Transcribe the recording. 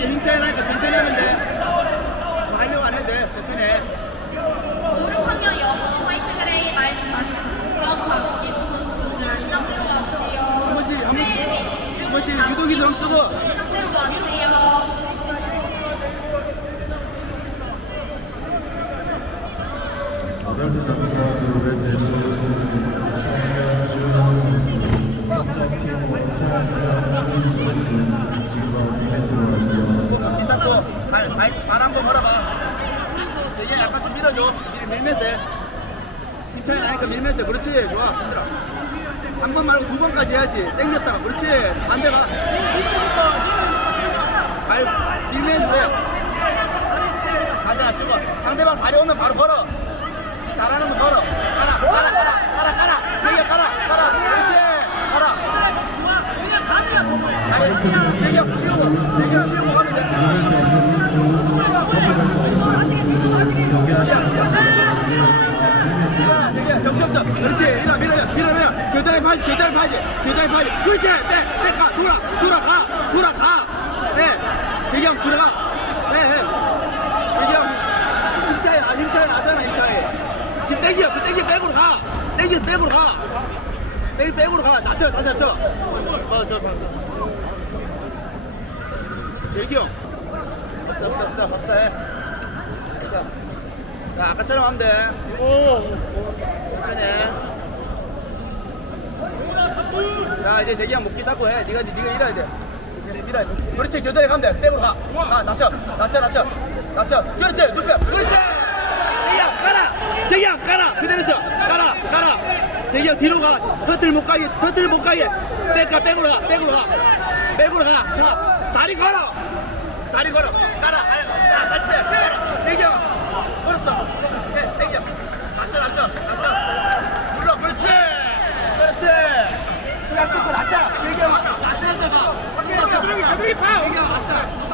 천천히 하니까 천천히 하면 돼. 잡고 발발 한번 걸어봐. 저기 약간 좀 밀어줘. 이 밀면서. 해. 힘 차이 나니까 밀면서. 해. 그렇지. 좋아. 힘들어. 한 번 말고 두 번까지 해야지. 땡겼다가. 그렇지. 반대가. 발 밀면서. 해. 가자 찍어. 상대방 다리 오면 바로 걸어. 잘하는 거 걸어. 파지, 교단에 파지, 교단에 파지. 그렇지. 네, 네, 가, 돌아, 돌아가, 돌아가. 네, 대기업 들어가. 네, 네. 대기업 힘차에, 아, 힘차에 나잖아, 힘차에. 지금 땡겨, 그 땡겨 백으로 가. 땡겨, 백으로 가. 백, 백으로 가. 낮춰, 다 낮춰. 어, 저, 봤어. 대기업. 없어, 없어, 없어, 없어, 해. 없어. 자, 아까처럼 하면 돼. 천천히 해. 자, 이제 재기형 목기 잡고 해. 네가, 네가 일어야 돼. 밀어야 돼. 그렇지, 교대에 가면 돼. 백으로 가. 가, 낮춰, 낮춰, 낮춰. 낮춰. 그렇지, 눕혀. 그렇지! 재기형, 가라! 재기형, 가라! 그대로. 가라, 가라. 재기형 뒤로 가. 터틀 못 가게, 터틀 못 가게. 백 가, 백으로 가, 백으로 가. 백으로 가. 가. 다리 걸어! 다리 걸어. 가라. 같이 해. 가라. 재기형. 你跑！哎呀，阿仔。